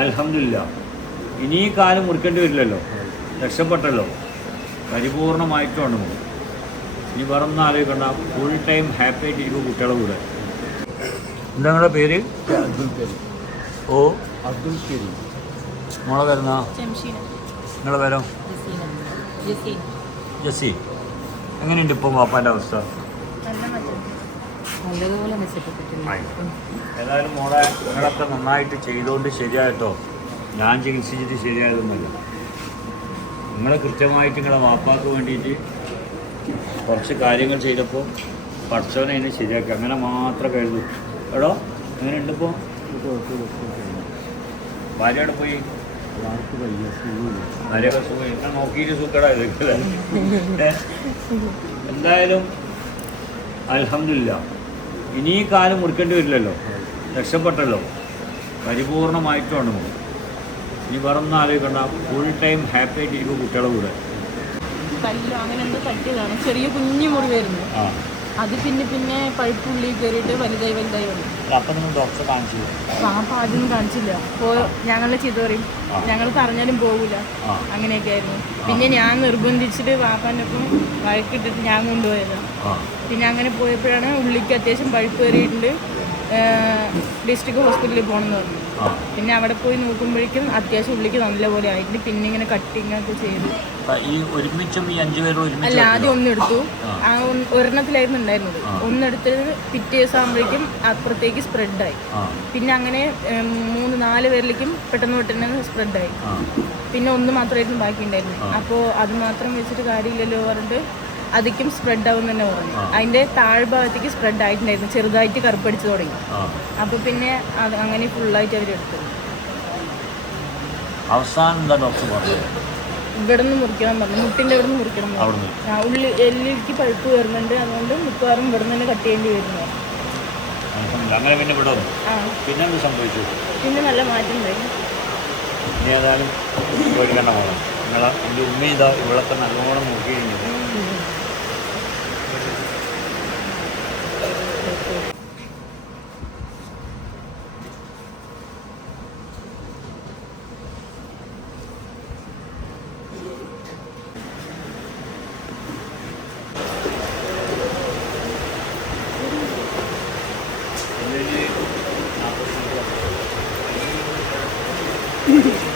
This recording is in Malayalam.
അൽഹംദുലില്ലാ. ഇനി ഈ കാലം മുറിക്കേണ്ടി വരില്ലല്ലോ, രക്ഷപ്പെട്ടല്ലോ, പരിപൂർണമായിട്ടുണ്ട് നമുക്ക്. ഇനി വേറൊന്നും ആലോചിക്കണ്ട, ഫുൾ ടൈം ഹാപ്പി ആയിട്ടിരിക്കും കുട്ടികളുടെ കൂടെ. എന്താ നിങ്ങളുടെ പേര്? അബ്ദുൽ കരീം. ഓ, അബ്ദുൽ കരീം. മോളെ വരുന്ന നിങ്ങളെ പേരോ? ജസി. എങ്ങനെയുണ്ട് ഇപ്പം വാപ്പാൻ്റെ അവസ്ഥ? ഏതായാലും മോളെ നിങ്ങളൊക്കെ നന്നായിട്ട് ചെയ്തുകൊണ്ട് ശരിയായിട്ടോ. ഞാൻ ചികിത്സിച്ചിട്ട് ശരിയായതൊന്നുമല്ല. നിങ്ങൾ കൃത്യമായിട്ട് നിങ്ങളെ വാപ്പാക്ക് വേണ്ടിയിട്ട് കുറച്ച് കാര്യങ്ങൾ ചെയ്തപ്പോൾ പഠിച്ചവനെ അതിനെ ശരിയാക്കി. അങ്ങനെ മാത്രം കരുതൂ എടോ. അങ്ങനെ ഉണ്ടിപ്പോൾ ഭാര്യയോടെ പോയി ഭാര്യയൊക്കെ സുഖം എന്നെ നോക്കിയിട്ട് സുഖടാ ഇതൊക്കെ. എന്തായാലും അൽഹംദുലില്ലാ. ഇനി ഈ കാലം മുറിക്കേണ്ടി വരില്ലല്ലോ, രക്ഷപ്പെട്ടല്ലോ, പരിപൂർണമായിട്ടുണ്ട് നമുക്ക്. ഇനി വേറൊന്നും ആലോചിക്കണ്ട, ഫുൾ ടൈം ഹാപ്പി ആയിട്ടിരിക്കും കുട്ടികളുടെ കൂടെ. അങ്ങനെ എന്തോ പറ്റിയതാണ്, ചെറിയ കുഞ്ഞു മുറിവായിരുന്നു. അത് പിന്നെ പഴുപ്പുള്ളി കയറിയിട്ട് വലുതായി വന്നു. അപ്പം നിങ്ങൾ ഡോക്ടറെ കാണിച്ചു? പാപ്പ ആദ്യമൊന്നും കാണിച്ചില്ല. ഞങ്ങളെ ചീത്ത പറയും, ഞങ്ങൾ പറഞ്ഞാലും പോകൂല, അങ്ങനെയൊക്കെ ആയിരുന്നു. പിന്നെ ഞാൻ നിർബന്ധിച്ചിട്ട് പാപ്പാനൊപ്പം വഴക്കിട്ടിട്ട് ഞാൻ കൊണ്ടുപോയത്. പിന്നെ അങ്ങനെ പോയപ്പോഴാണ് ഉള്ളിക്ക് അത്യാവശ്യം പഴുപ്പ് കയറിയിട്ടുണ്ട്, ഡിസ്ട്രിക്ട് ഹോസ്പിറ്റലിൽ പോകണമെന്ന് പറഞ്ഞു. പിന്നെ അവിടെ പോയി നോക്കുമ്പോഴേക്കും അത്യാവശ്യം ഉള്ളിക്ക് നല്ലപോലെ ആയിട്ട് പിന്നെ ഇങ്ങനെ കട്ടിങ് ഒക്കെ ചെയ്ത്. അല്ല, ആദ്യം ഒന്നെടുത്തു, ഒരെണ്ണത്തിലായിരുന്നു ഉണ്ടായിരുന്നത്. ഒന്നെടുത്തത് പിറ്റേ ദിവസം ആകുമ്പോഴേക്കും അപ്പുറത്തേക്ക് സ്പ്രെഡായി. പിന്നെ അങ്ങനെ 3-4 പേരിലേക്കും പെട്ടെന്ന് സ്പ്രെഡായി. പിന്നെ ഒന്ന് മാത്രമായിരുന്നു ബാക്കി ഉണ്ടായിരുന്നു. അപ്പോൾ അത് മാത്രം വെച്ചിട്ട് കാര്യമില്ലല്ലോ പറഞ്ഞിട്ട് അതിക്കും സ്പ്രെഡ് ആവും തന്നെ പറഞ്ഞു. അതിൻ്റെ താഴ്ഭാഗത്തേക്ക് സ്പ്രെഡ് ആയിട്ടുണ്ടായിരുന്നു, ചെറുതായിട്ട് കറുപ്പടിച്ച് തുടങ്ങി. അപ്പോൾ പിന്നെ അത് അങ്ങനെ ഫുള്ളായിട്ട് അവരെടുത്തു. അവസാനം എന്താ ഡോക്ടർ പറഞ്ഞത്? ഇവിടെ നിന്ന് മുറിക്കണം പറഞ്ഞു, മുട്ടിൻ്റെ ഇവിടെ നിന്ന് മുറിക്കണം പറഞ്ഞു. ഉള്ളിൽ എല്ലിലേക്ക് പഴുപ്പ് വരുന്നുണ്ട്, അതുകൊണ്ട് മിക്കവാറും ഇവിടെ നിന്ന് കട്ട് ചെയ്യേണ്ടി വരുന്നു. പിന്നെ നല്ല മാറ്റം ഉണ്ടായിരുന്നു. ഏതായാലും പേടിക്കേണ്ട പോകണം. എൻ്റെ ഉമ്മ ഇതാ ഇവിടൊക്കെ നല്ലോണം നോക്കിയിരുന്നു. Mm-hmm.